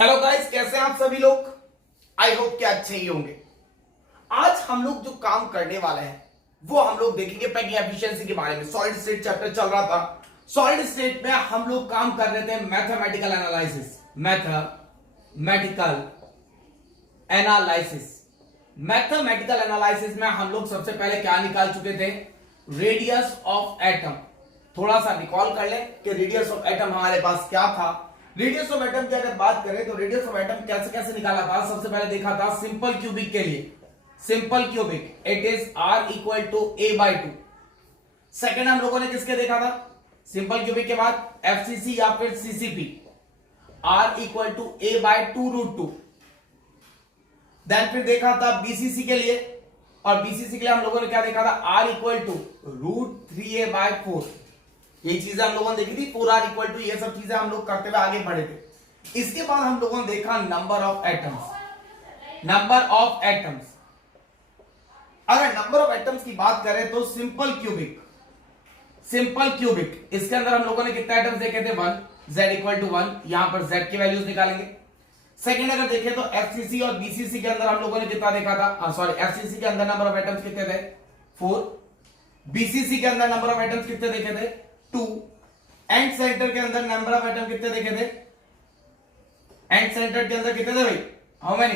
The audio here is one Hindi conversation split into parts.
हेलो गाइस, कैसे हैं आप सभी लोग। आई होप कि अच्छे ही होंगे। आज हम लोग जो काम करने वाले हैं वो हम लोग देखेंगे पैकिंग एफिशिएंसी के बारे में। सॉलिड स्टेट चैप्टर चल रहा था। सॉलिड स्टेट में हम लोग काम कर रहे थे मैथमेटिकल एनालिसिस। मैथमेटिकल एनालिसिस में हम लोग सबसे पहले क्या निकाल चुके थे? Radius of atom. थोड़ा सा रिकॉल कर ले कि रेडियस ऑफ एटम हमारे पास क्या था। रेडियस ऑफ एटम की अगर बात करें तो रेडियस ऑफ एटम कैसे कैसे निकाला था? सबसे पहले देखा था सिंपल क्यूबिक के लिए। Simple cubic it is r equal to a/2। Second हम लोगों ने किसके देखा था? सिंपल क्यूबिक के बाद FCC या फिर CCP, r equal to a/2√2। Then फिर देखा था BCC के लिए, और BCC के लिए हम लोगों ने क्या देखा था? r equal to √3a/4। ये चीजें हम लोगों ने देखी थी। 4r इक्वल टू, ये सब चीजें हम लोग करते हुए आगे बढ़े थे। इसके बाद हम लोगों ने देखा number of atoms. Number of atoms, अगर नंबर ऑफ एटम्स की बात करें तो सिंपल क्यूबिक इसके अंदर हम लोगों ने कितने एटम्स देखे थे? 1, z इक्वल टू 1। यहां पर z की वैल्यूज निकालेंगे। सेकेंड अगर देखें तो FCC और BCC के अंदर हम लोगों ने कितना देखा था? सॉरी, FCC के अंदर नंबर ऑफ एटम्स कितने थे? 4। BCC के अंदर नंबर ऑफ एटम्स कितने देखे थे? 2। एंड सेंटर के अंदर नंबर ऑफ एटम कितने देखे थे? एंड सेंटर के अंदर कितने थे भाई? How many?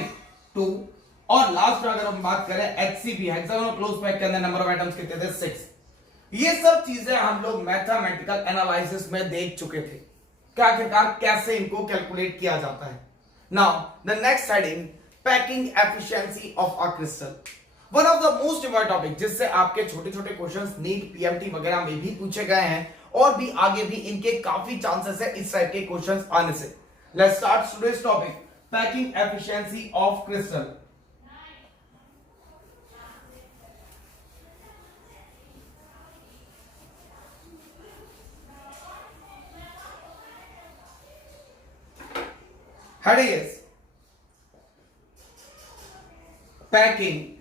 2। और लास्ट अगर हम बात करें HCP, हेक्सागोनल क्लोज पैक के अंदर नंबर ऑफ एटम्स कितने थे? 6। ये सब चीजें हम लोग मैथमेटिकल एनालिसिस में देख चुके थे। क्या आखिरकार कैसे इनको कैलकुलेट किया जाता है। Now the next heading, packing efficiency of a crystal. One of the most important topic, जिससे आपके छोटे छोटे क्वेश्चंस नीट PMT वगैरह में भी पूछे गए हैं, और भी आगे भी इनके काफी चांसेस है इस टाइप के क्वेश्चंस आने से। Let's start today's topic, packing efficiency of crystal. Heading is packing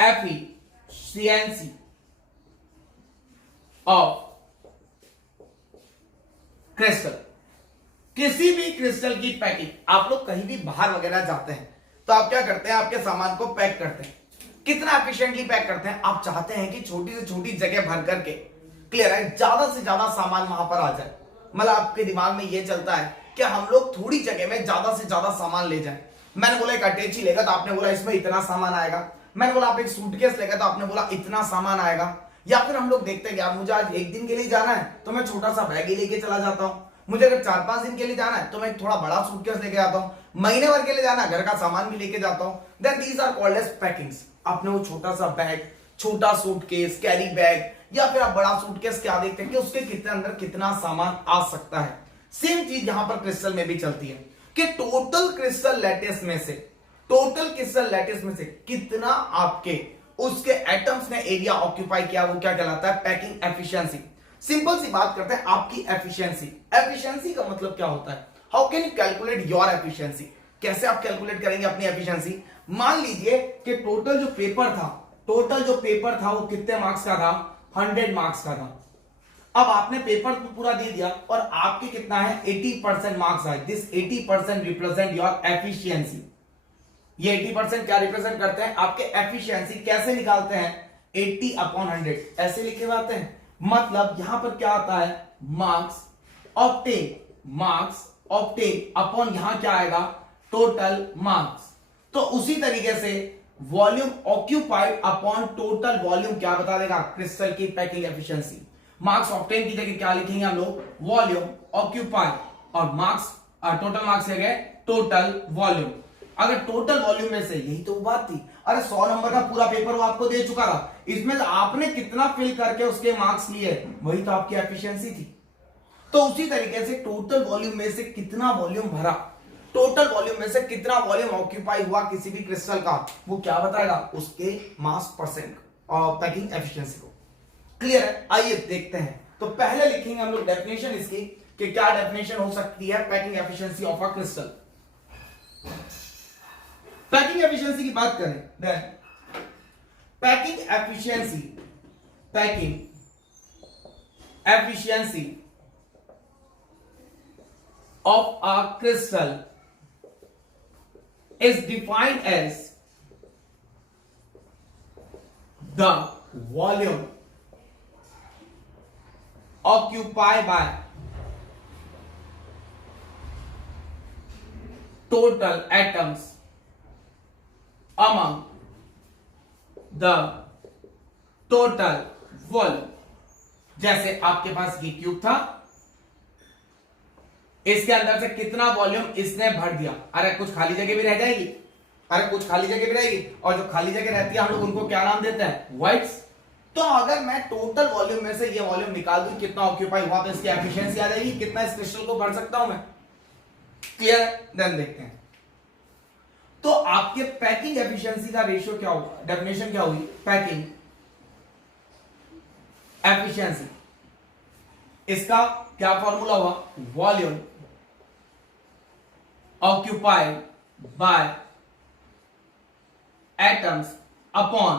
efficiency of crystal. किसी भी क्रिस्टल की पैकिंग, आप लोग कहीं भी बाहर वगैरह जाते हैं तो आप क्या करते हैं? आपके सामान को पैक करते हैं। कितना एफिशिएंटली पैक करते हैं? आप चाहते हैं कि छोटी से छोटी जगह भर करके, क्लियर है, ज्यादा से ज्यादा सामान वहां पर आ जाए। मतलब आपके दिमाग में यह चलता है कि हम लोग थोड़ी जगह में ज्यादा से ज्यादा सामान ले जाएं। मैंने बोला एक अटैची लेगा तो आपने बोला इसमें इतना सामान आएगा। मैंने बोला आप एक सूटकेस लेगा तो आपने बोला इतना सामान आएगा। या फिर हम लोग देखते हैं यार मुझे आज एक दिन के लिए जाना है तो मैं छोटा सा बैग ही लेके चला जाता हूँ। मुझे अगर 4-5 दिन के लिए जाना है तो मैं थोड़ा बड़ा सूटकेस लेके आता हूँ। महीने भर के लिए जाना है, घर का सामान भी लेके जाता हूँ। Then these are called as packings. आपने वो छोटा सा बैग, छोटा सूटकेस, कैरी बैग, या फिर आप बड़ा सूटकेस क्या देखते हैं कि उसके कितने अंदर कितना सामान आ सकता है। सेम चीज यहां पर क्रिस्टल में भी चलती है कि टोटल क्रिस्टल लैटिस में से कितना आपके उसके एटम्स ने एरिया ऑक्यूपाई किया, वो क्या कहलाता है? Packing efficiency. सिंपल सी बात करते हैं, आपकी एफिशिएंसी का मतलब क्या होता है? How can you calculate your efficiency? कैसे आप कैलकुलेट करेंगे अपनी एफिशिएंसी? मान लीजिए कि टोटल जो पेपर था वो कितने मार्क्स का था? 100 मार्क्स का था। अब आपने पेपर तो पूरा दे दिया और आपके कितना है? 80% मार्क्स आए। This 80% represent your efficiency. ये 80% क्या रिप्रेजेंट करते हैं? आपके एफिशिएंसी। कैसे निकालते हैं? 80/100 ऐसे लिखे हुए आते हैं। मतलब यहां पर क्या आता है? मार्क्स ऑब्टेन अपॉन यहां क्या आएगा? Total marks. तो उसी तरीके से volume occupied upon total volume क्या बता देगा? क्रिस्टल की पैकिंग एफिशिएंसी। मार्क्स ऑब्टेन की जगह क्या लिखेंगे हम लोग? वॉल्यूम ऑक्यूपाइड, और मार्क्स टोटल मार्क्स है गए टोटल वॉल्यूम। अगर टोटल वॉल्यूम में से, यही तो बात थी, अरे 100 नंबर का पूरा पेपर वो आपको दे चुका था, इसमें से आपने कितना फिल करके उसके मार्क्स लिए, वही तो आपकी एफिशिएंसी थी। तो उसी तरीके से टोटल वॉल्यूम में से कितना वॉल्यूम भरा, टोटल वॉल्यूम में से कितना वॉल्यूम ऑक्यूपाई हुआ किसी भी क्रिस्टल का, वो क्या बताएगा? उसके मास परसेंट और पैकिंग एफिशिएंसी को। क्लियर है? आइए देखते हैं। तो पहले लिखेंगे हम लोग डेफिनेशन इसकी कि क्या डेफिनेशन हो सकती है packing efficiency of a crystal. Packing efficiency की बात करें, then packing efficiency of a crystal is defined as the volume occupied by total atoms among the total volume. जैसे आपके पास ये क्यूब था, इसके अंदर से कितना वॉल्यूम इसने भर दिया, अरे कुछ खाली जगह भी रह जाएगी, अरे कुछ खाली जगह भी रहेगी, और जो खाली जगह रहती है हम लोग उनको क्या नाम देते हैं, वॉइड्स। तो अगर मैं टोटल वॉल्यूम में से ये वॉल्यूम निकाल दूं कितना ऑक्यूपाई हुआ, तो इसकी एफिशिएंसी आ जाएगी, कितना इस क्रिस्टल को भर सकता हूं मैं। क्लियर? देन देखते हैं। तो आपके पैकिंग एफिशिएंसी का रेशियो क्या होगा, डेफिनेशन क्या होगी, पैकिंग एफिशिएंसी, इसका क्या फॉर्मूला हुआ, volume occupied bye atoms upon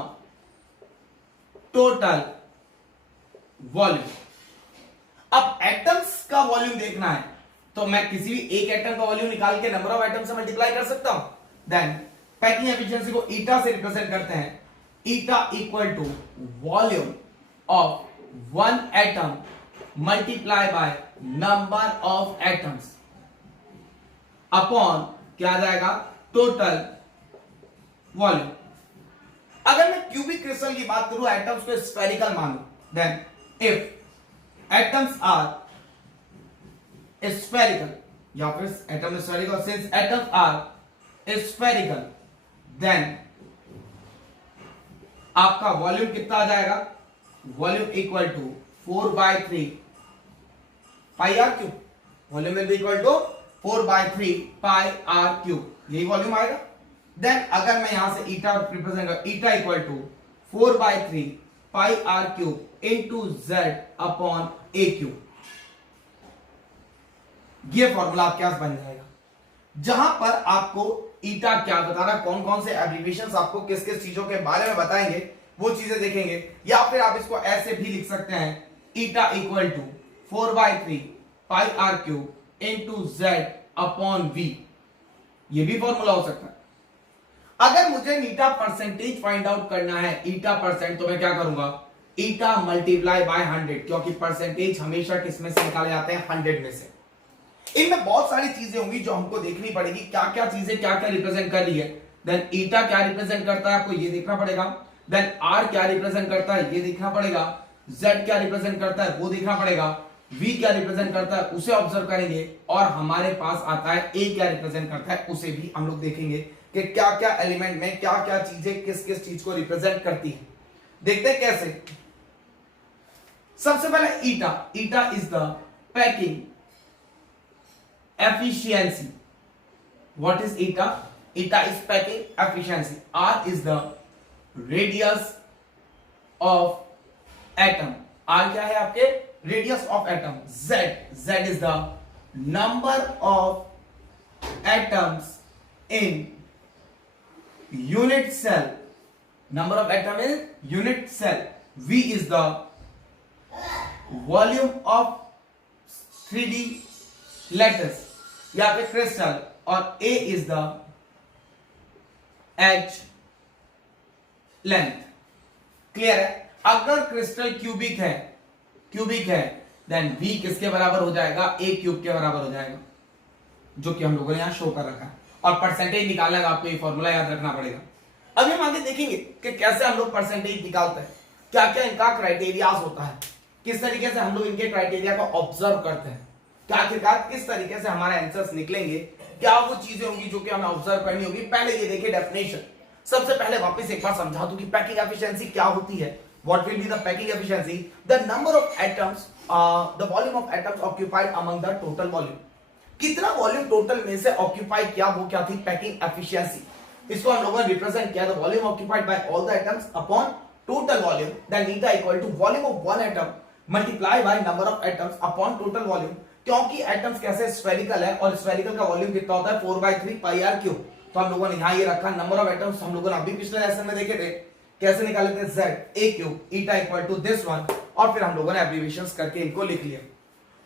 total volume. अब एटम्स का वॉल्यूम देखना है तो मैं किसी भी एक एटम का वॉल्यूम निकाल के नंबर ऑफ एटम से मल्टीप्लाई कर सकता हूं। देन पैकिंग एफिशिएंसी को ईटा से रिप्रेजेंट करते हैं, eta equal to volume of one atom multiply by number of atoms upon क्या आ जाएगा, टोटल वॉल्यूम। अगर मैं क्यूबिक क्रिस्टल की बात करूं, एटम्स को स्फेरिकल मानूं, then if atoms are spherical, या फिर atom spherical, since atoms are spherical, then आपका वॉल्यूम कितना आ जाएगा, volume equal to 4/3 pi r cube. Volume will be equal to 4/3 pi r cube, यही वॉल्यूम आएगा। देन अगर मैं यहां से ईटा रिप्रेजेंट कर, eta equal to 4/3 pi r cube into Z upon A cube, ये फॉर्मूला आपके पास बन जाएगा, जहां पर आपको ईटा क्या बता रहा, कौन कौन से एब्रिविएशंस आपको किस किस चीजों के बारे में बताएंगे, वो चीजें देखेंगे। या फिर आप इसको ऐसे भी लिख सकते हैं, eta equal to 4/3 pi r cube into Z upon V, ये भी फॉर्मूला हो सकता है। अगर मुझे ईटा परसेंटेज फाइंड आउट करना है, ईटा परसेंट, तो मैं क्या करूंगा, ईटा मल्टीप्लाई बाय 100, क्योंकि परसेंटेज हमेशा किसमें से निकाले जाते हैं, 100 में से। इनमें बहुत सारी चीजें होंगी जो हमको देखनी पड़ेगी, क्या क्या चीजें क्या क्या रिप्रेजेंट कर रही है। देन ईटा क्या रिप्रेजेंट करता है, आपको ये देखना पड़ेगा। देन आर क्या रिप्रेजेंट करता है, ये देखना पड़ेगा। जेड क्या रिप्रेजेंट करता है, वो देखना पड़ेगा। वी क्या रिप्रेजेंट करता है, उसे ऑब्जर्व करेंगे। और हमारे पास आता है ए क्या रिप्रेजेंट करता है, उसे भी हम लोग देखेंगे कि क्या क्या एलिमेंट में क्या क्या चीजें किस किस चीज को रिप्रेजेंट करती है। देखते हैं कैसे। सबसे पहले eta, eta is the packing efficiency. What is eta? Eta is packing efficiency. R is the radius of atom. R क्या है आपके, radius of atom. Z, Z is the number of atoms in unit cell. Number of atom in unit cell. V is the volume of 3D lattice या फिर क्रिस्टल, और A is the edge length. Clear है? अगर क्रिस्टल क्यूबिक है देन V किसके बराबर हो जाएगा, A क्यूब के बराबर हो जाएगा, जो कि हम लोगों ने यहां शो कर रखा है। और परसेंटेज निकालना है, आपको ये फॉर्मूला याद रखना पड़ेगा। अभी हम आगे देखेंगे कि कैसे हम लोग परसेंटेज निकालते हैं, क्या क्या इनका क्राइटेरियाज होता है, किस तरीके से हम लोग इनके क्राइटेरिया को ऑब्जर्व करते हैं, आखिरकार किस तरीके से हमारे आंसर्स निकलेंगे, क्या वो चीजें होंगी जो कि हमें ऑब्जर्व करनी होगी। पहले ये देखिए डेफिनेशन। सबसे पहले वापस एक बार समझा दूं कि पैकिंग एफिशिएंसी क्या होती है। What will be the packing efficiency, the number of atoms, the volume of atoms occupied among the total volume. कितना वॉल्यूम टोटल में से ऑक्यूपाई किया, वो क्या थी, पैकिंग एफिशिएंसी। इसको हम लोगों ने रिप्रेजेंट किया, the volume occupied by all the atoms upon total volume, then eta equal to volume of one atom multiply by number of atoms upon total volume. क्योंकि एटम्स कैसे स्फेरिकल है और स्फेरिकल का वॉल्यूम कितना होता है, 4/3 पाई आर क्यूब। तो हम लोगों ने यहां ये रखा नंबर ऑफ एटम्स, हम लोगों ने अभी पिछले लेसन में देखे थे कैसे निकाले थे, z a cube eta equal to this one, और फिर हम लोगों ने एब्रिविएशंस करके इनको लिख लिया।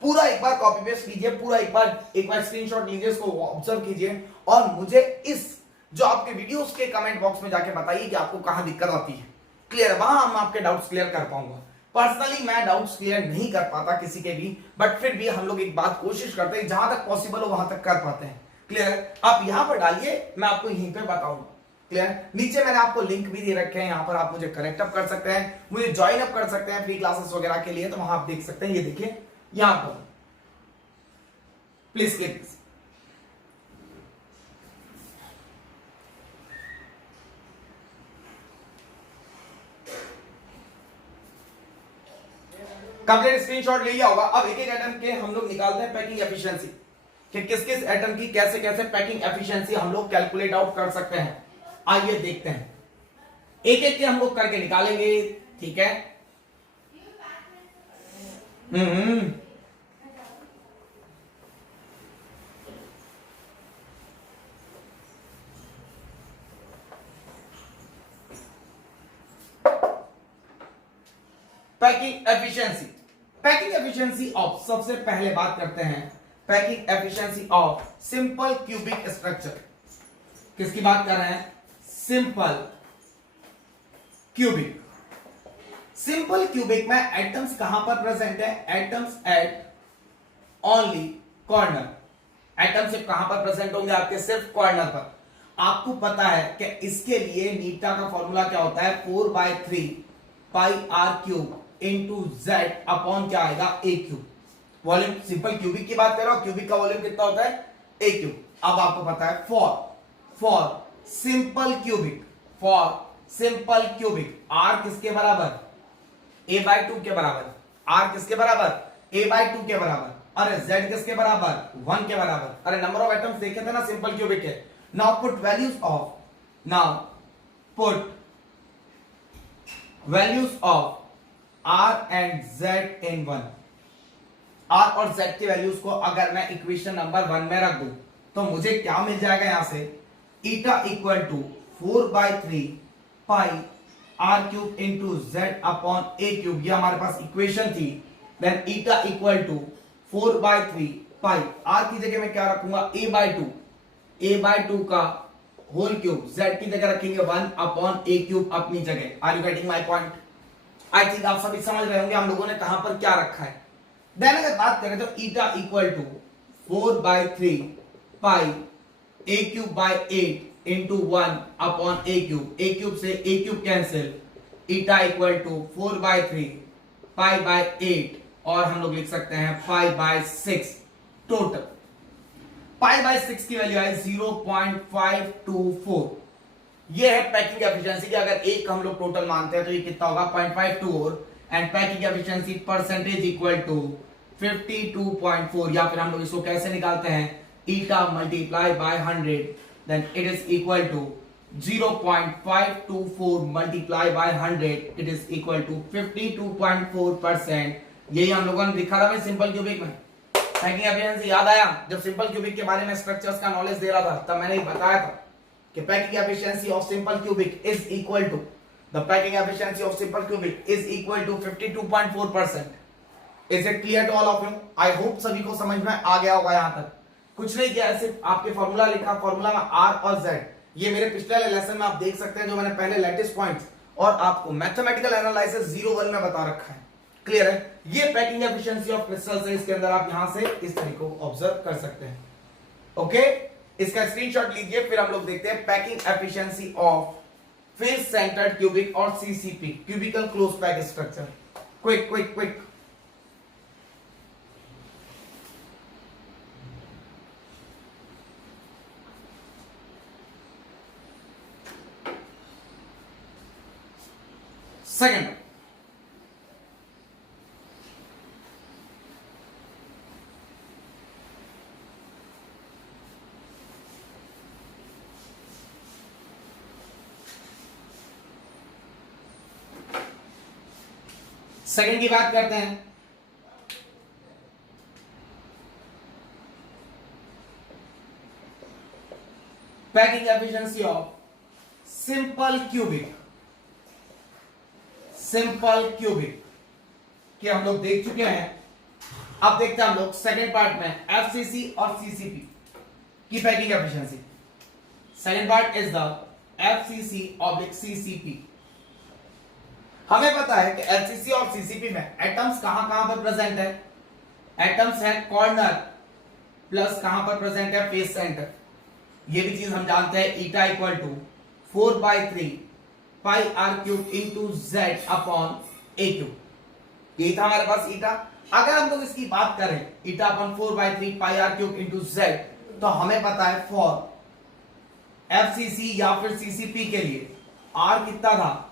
पूरा एक बार कॉपी पेस्ट कीजिए, पूरा एक बार स्क्रीनशॉट लीजिए, इसको ऑब्जर्व कीजिए और मुझे इस जो आपके वीडियोस के कमेंट बॉक्स में जाके बताइए कि आपको कहां दिक्कत आती है। क्लियर है? वहां हम आपके डाउट्स क्लियर कर पाऊंगा। पर्सनली मैं डाउट्स क्लियर नहीं कर पाता किसी के भी, बट फिर भी हम लोग एक बात कोशिश करते हैं जहां तक पॉसिबल हो वहां तक कर पाते हैं। क्लियर है? आप यहां पर डालिए, मैं आपको यहीं पे बताऊंगा। क्लियर? नीचे मैंने आपको लिंक भी दे रखे हैं, यहां पर आप मुझे कनेक्ट अप कर सकते हैं, मुझे ज्वाइन अप कर सकते हैं फ्री क्लासेस वगैरह के लिए, तो वहां आप देख सकते हैं। ये देखिए यहां पर प्लीज क्लिक। कंप्लीट स्क्रीनशॉट ले लिया होगा। अब एक एक आइटम के हम लोग निकालते हैं पैकिंग एफिशिएंसी, कि किस किस आइटम की कैसे कैसे पैकिंग एफिशिएंसी हम लोग कैलकुलेट आउट कर सकते हैं। आइए देखते हैं, एक एक के हम लोग करके निकालेंगे। ठीक है? Packing efficiency, packing efficiency of, सबसे पहले बात करते हैं packing efficiency of simple cubic structure. किसकी बात कर रहे हैं? Simple cubic. सिंपल क्यूबिक में एटम्स कहां पर प्रेजेंट है? Atoms at only corner. Atom सिर्फ कहां पर प्रेजेंट होंगे? आपके सिर्फ कॉर्नर पर। आपको पता है कि इसके लिए नीटा का फॉर्मूला क्या होता है? 4/3 pi r cube into Z upon क्या आएगा? A cube. Volume simple cubic की बात कर रहा हूं, क्यूबिक का वॉल्यूम कितना होता है? A cube. अब आपको पता है for simple cubic, for simple cubic r किसके बराबर? a/2 के बराबर। आर किसके बराबर? a/2 के बराबर। अरे z किसके बराबर? 1 के बराबर। अरे नंबर ऑफ एटम्स देखे थे ना सिंपल क्यूबिक के। Now put values of, now put values of r and z in 1। r और z की वैल्यूज को अगर मैं इक्वेशन नंबर 1 में रख दूं तो मुझे क्या मिल जाएगा? यहां से eta equal to 4/3 pi r cube into Z upon A cube. ये हमारे पास इक्वेशन थी। Then eta equal to 4/3 pi, r की जगह मैं क्या रखूंगा? a/2 का होल क्यूब, जेड की जगह रखेंगे 1 अपॉन ए क्यूब अपनी जगह। Are you getting my point? I think आप सभी समझ रहे होंगे हम लोगों ने कहां पर क्या रखा है। देन अगर बात करें तो eta equal to 4/3 pi A cube by 8 into 1 upon A cube. A cube से ए cube cancel, eta equal to 4/3 pi by 8 और हम लोग लिख सकते हैं 5/6 टोटल। पाई बाय 6 की वैल्यू है 0.524। ये है पैकिंग एफिशिएंसी की। अगर एक हम लोग टोटल मानते हैं तो ये कितना होगा? 0.52। And packing efficiency percentage equal to 52.4। या फिर हम लोग इसको कैसे निकालते हैं? Eta multiply by 100, then it is equal to 0.524 multiply by 100, it is equal to 52.4%। यही हम लोगों ने लिखा था भाई सिंपल क्यूबिक में। पैकिंग एफिशिएंसी याद आया? जब सिंपल क्यूबिक के बारे में स्ट्रक्चर्स का नॉलेज दे रहा था तब मैंने बताया था कि packing efficiency of simple cubic is equal to, the packing efficiency of simple cubic is equal to 52.4%। Is it clear to all of you? I hope सभी को समझ में आ गया होगा। यहां तक कुछ नहीं किया, सिर्फ आपके फॉर्मूला लिखा, फॉर्मूला में आर और जेड। ये मेरे पिछले लेसन में आप देख सकते हैं जो मैंने पहले लेटेस्ट पॉइंट्स और आपको मैथमेटिकल एनालिसिस 01 में बता रखा है। क्लियर है? ये पैकिंग एफिशिएंसी ऑफ क्रिस्टल्स है। इसके अंदर आप यहां से इस तरीके को ऑब्जर्व कर सकते हैं। ओके, इसका स्क्रीनशॉट लीजिए, फिर हम लोग देखते हैं packing efficiency of face centred cubic और CCP, cubical close pack structure. Quick quick quick. Second, second की बात करते हैं। Packing efficiency of simple cubic, simple cubic कि हम लोग देख चुके हैं अब देखते हैं हम लोग सेकेंड पार्ट में एफसीसी और सीसीपी की packing efficiency. Second part is the FCC oblique CCP. हमें पता है कि एफसीसी और सीसीपी में एटम्स कहां पर प्रेजेंट है। एटम्स है कॉर्नर प्लस कहां पर प्रेजेंट है, फेस सेंटर। ये भी चीज हम जानते हैं, eta equal to 4/3 pi r cube into Z upon A cube. ये था हमारे पास ईटा। अगर हम लोग इसकी बात करें eta upon 4/3 pi r cube into z, तो हमें पता है फॉर एफसीसी या फिर सीसीपी के लिए आर कितना था,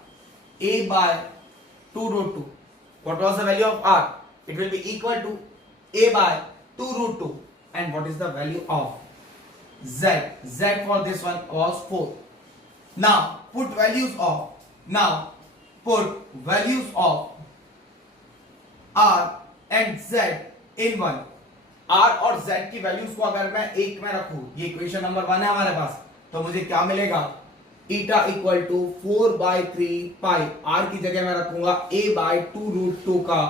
a/2√2। What was the value of r? It will be equal to a/2√2. And what is the value of z? Z for this one was 4. Now put values of r and z in 1. r और z की वैल्यूज को अगर मैं एक में रखूं, ये इक्वेशन नंबर 1 है हमारे पास, तो मुझे क्या मिलेगा, ईटा इक्वल टू 4/3 पाई, आर की जगह मैं रखूंगा a/2√2 का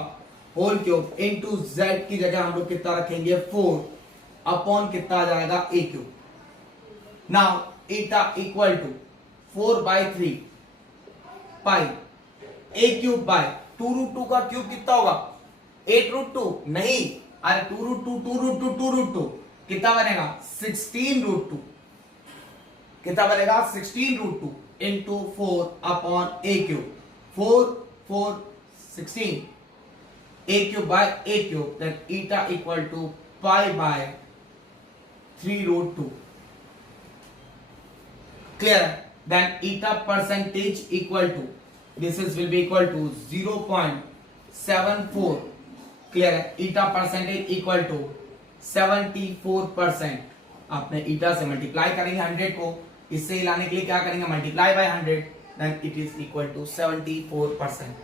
होल क्यूब इंटू जेड की जगह हम लोग कितना रखेंगे 4 अपॉन कितना आ जाएगा a cube. Now eta equal to 4/3 pi a cube by 2√2 का क्यूब कितना होगा 8√2, नहीं, अरे 2√2 कितना बनेगा 16√2। कितना बनेगा 16√2 into 4 upon a cube, 4 16 a cube by a cube, then eta equal to pi by 3√2। Clear है? Then eta percentage equal to, this is will be equal to 0.74। Clear है? Eta percentage equal to 74%। आपने ईटा से मल्टीप्लाई करेंगे 100 को, इससे लाने के लिए क्या करेंगे, multiply by 100, then it is equal to 74%।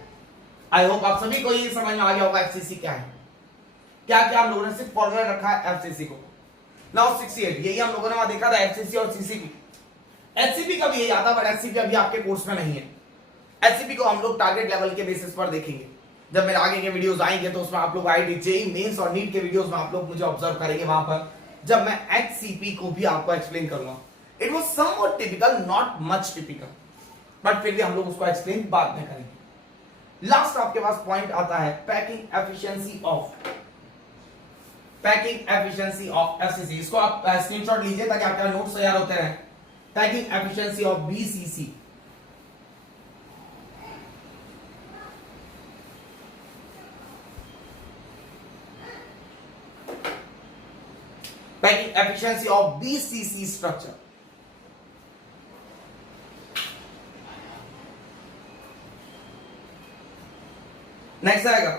I hope आप सभी को ये समझ में आ गया होगा एफसीसी क्या है। क्या क्या हम लोगों ने सिर्फ फॉर्मूला रखा है एफसीसी को। नाउ 68, यही हम लोगों ने वहां देखा था एफसीसी और सीसीपी। एचसीपी का भी यही आता, बट एचसीपी अभी आपके कोर्स में नहीं है। एचसीपी को हम लोग टारगेट लेवल के बेसिस पर देखेंगे। जब मेरे आगे के वीडियोस आएंगे तो उसमें आप लोग आईआईटी जेईई मेंस और नीट के वीडियोस में आप लोग मुझे ऑब्जर्व करेंगे वहां पर, जब मैं एचसीपी को भी आपको एक्सप्लेन करूंगा। It was somewhat typical, not much typical, but फिर भी हम लोग उसको एक्सप्लेन बाद में करेंगे। लास्ट आपके पास पॉइंट आता है पैकिंग एफिशिएंसी ऑफ एफसीसी। इसको आप स्क्रीनशॉट लीजिए ताकि आपका नोट्स तैयार होते रहे। Packing efficiency of BCC. Packing efficiency of BCC structure. Next आएगा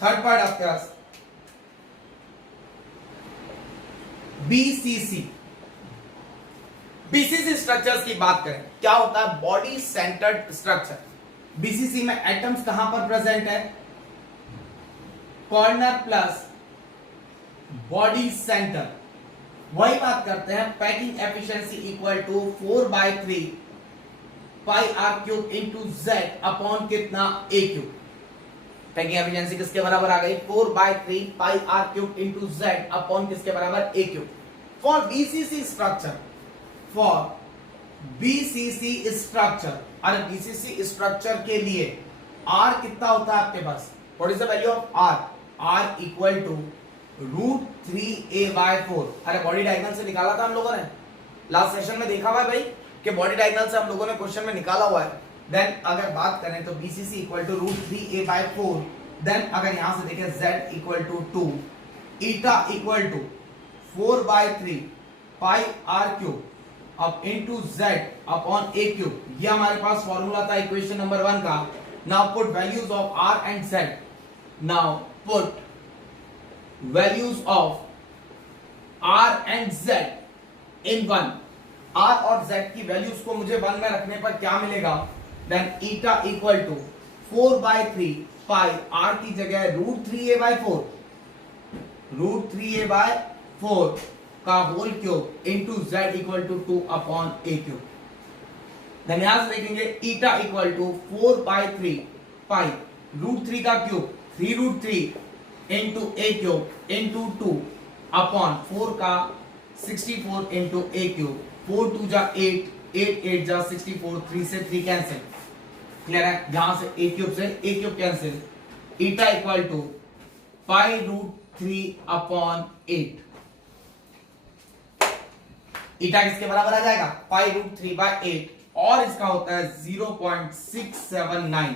थर्ड पार्ट आपके पास बीसीसी। बीसीसी स्ट्रक्चर्स की बात करें, क्या होता है, बॉडी सेंटर्ड स्ट्रक्चर। बीसीसी में एटम्स कहां पर प्रेजेंट है, कॉर्नर प्लस बॉडी सेंटर। वही बात करते हैं, packing efficiency equal to 4/3 pi r cube into Z upon कितना a क्यूब। पैकिंग एफिशिएंसी किसके बराबर आ गई, 4/3 pi r cube into Z upon किसके बराबर a cube. For BCC structure, अरे बीसीसी स्ट्रक्चर के लिए r कितना होता है आपके पास, what is the value of r equal to √3a/4। अरे बॉडी डायगोनल से निकाला था हम लोगों ने, लास्ट सेशन में देखा हुआ है भाई कि बॉडी डायगोनल से हम लोगों ने क्वेश्चन में निकाला हुआ है। देन अगर बात करें तो BCC equal to √3a/4। Then अगर यहां से देखें z equal to 2, eta equal to 4/3 pi r cube अब into z upon a cube. ये हमारे पास फॉर्मूला था इक्वेशन नंबर 1 का। Now put values of r and z। Now put values of r and z in 1। r और z की वैल्यूज को मुझे 1 में रखने पर क्या मिलेगा, then eta equal to 4/3 pi r की जगह √3a/4 का whole cube into z equal to 2 upon a cube. Then यहां से देखेंगे ईटा इक्वल टू 4/3 पाई √3 का क्यूब 3√3 इंटू ए क्यूब इंटू 2 अपॉन 4 का 64 इंटू ए क्यूब, 4 2 जा 8, 8 8 जा 64, 3 से 3 कैंसिल। क्लियर है? यहां से ए क्यूब से ए cube cancel, eta equal to pi root 3 upon 8। ईटा किसके बराबर आ जाएगा? पाई रूट 3 बाय 8, और इसका होता है 0.679।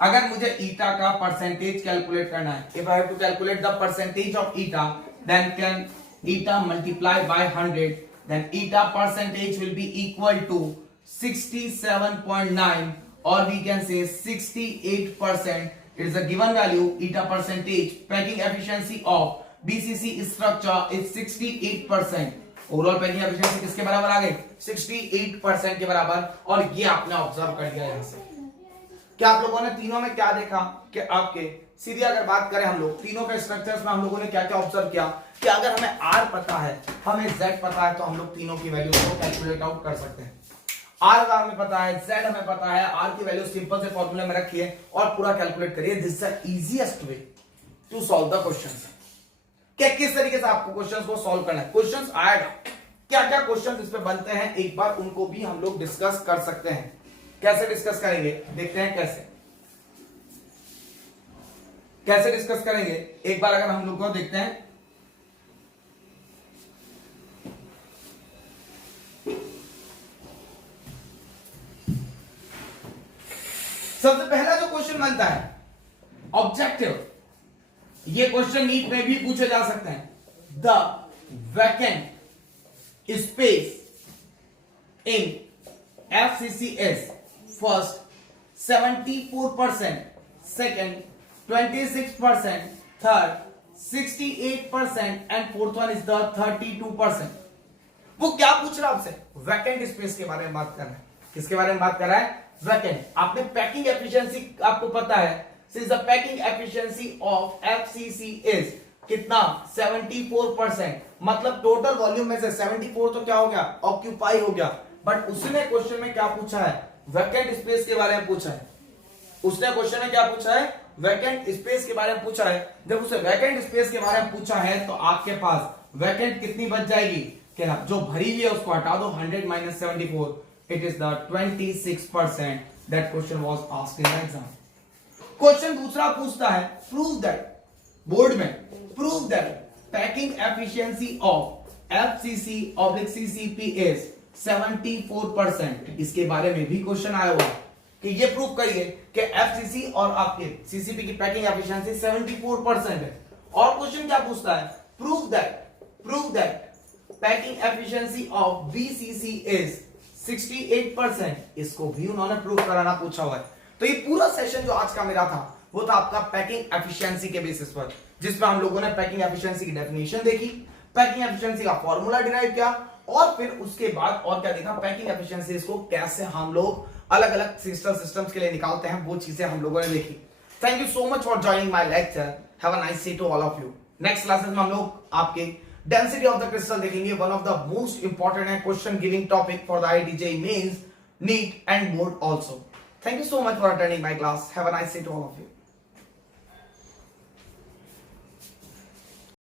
अगर मुझे ईटा का परसेंटेज कैलकुलेट करना है, if I have to calculate the percentage of eta, then can eta multiply by 100, then eta percentage will be equal to 67.9, or we can say 68%. It is a given value. Eta percentage packing efficiency of BCC structure is 68%. Overall packing efficiency किसके बराबर आ गई? 68% के बराबर। और ये आपने ऑब्जर्व कर लिया यहां से। क्या आप लोगों ने तीनों में क्या देखा कि आपके सीधी अगर बात करें हम लोग तीनों के स्ट्रक्चर्स में हम लोगों ने क्या क्या ऑब्जर्व किया कि अगर हमें R पता है, हमें Z पता है, तो हम लोग तीनों की वैल्यू को कैलकुलेट आउट कर सकते हैं। R का हमें पता है, Z हमें पता है, R की वैल्यू सिंपल से फॉर्मूले में रखिए और पूरा कैलकुलेट करिए। This is the easiest way to solve the questions. क्या किस तरीके से आपको क्वेश्चंस को सॉल्व करना है, क्वेश्चंस आएगा, क्या क्या क्वेश्चंस इस पे बनते हैं, एक बार उनको भी हम लोग डिस्कस कर सकते हैं। कैसे डिस्कस करेंगे देखते हैं। कैसे डिस्कस करेंगे एक बार अगर हम लोग को देखते हैं। सबसे पहला जो क्वेश्चन बनता है ऑब्जेक्टिव, ये क्वेश्चन नीट में भी पूछे जा सकते हैं। The vacant space in FCCS first 74%, second 26%, third 68% and fourth one is the 32%। वो क्या पूछ रहा है आपसे? वैकेंट स्पेस के बारे में बात कर रहा है। किसके बारे में बात कर रहा है? वैकेंट। आपने पैकिंग एफिशिएंसी आपको पता है, since the packing efficiency of FCC is कितना? 74%। मतलब टोटल वॉल्यूम में से 74 तो क्या हो गया? ऑक्यूपाई हो गया। बट उसने क्वेश्चन में क्या पूछा है? वैकेंट स्पेस के बारे में पूछा है। उसने क्वेश्चन में क्या पूछा है? वैकेंट स्पेस के बारे में पूछा है। जब उसे वैकेंट स्पेस के बारे में पूछा है तो आपके पास वैकेंट कितनी बच जाएगी? क्या जो भरी हुई है उसको हटा दो, 100 minus 74, it is the 26%। That question was asked in the exam. Question दूसरा पूछता है प्रूव दैट, बोर्ड में prove that packing efficiency of FCC oblique CCP is 74%। इसके बारे में भी क्वेश्चन आया हुआ है कि ये प्रूव करिए कि FCC और आपके CCP की पैकिंग एफिशिएंसी 74% है। और क्वेश्चन क्या पूछता है? Prove that packing efficiency of BCC is 68%। इसको भी उन्होंने प्रूव कराना पूछा हुआ है। तो ये पूरा सेशन जो आज का मेरा था वो था आपका पैकिंग एफिशिएंसी के बेसिस पर, जिसमें हम लोगों ने पैकिंग एफिशिएंसी की डेफिनेशन देखी, पैकिंग एफिशिएंसी का फॉर्मूला डिराइव किया, और फिर उसके बाद और क्या देखा? पैकिंग एफिशिएंसी को कैसे हम लोग अलग अलग सिस्टम्स के लिए निकालते हैं, वो चीजें हम लोगों ने देखी। Thank you so much for joining my lecture. Have a nice day to all of you. Next classes में हम लोग आपके डेंसिटी ऑफ द क्रिस्टल देखेंगे। One of the most important है question giving topic for the IIT mains, NEET and board also. Thank you so much for attending my class. Have a nice day to all of you.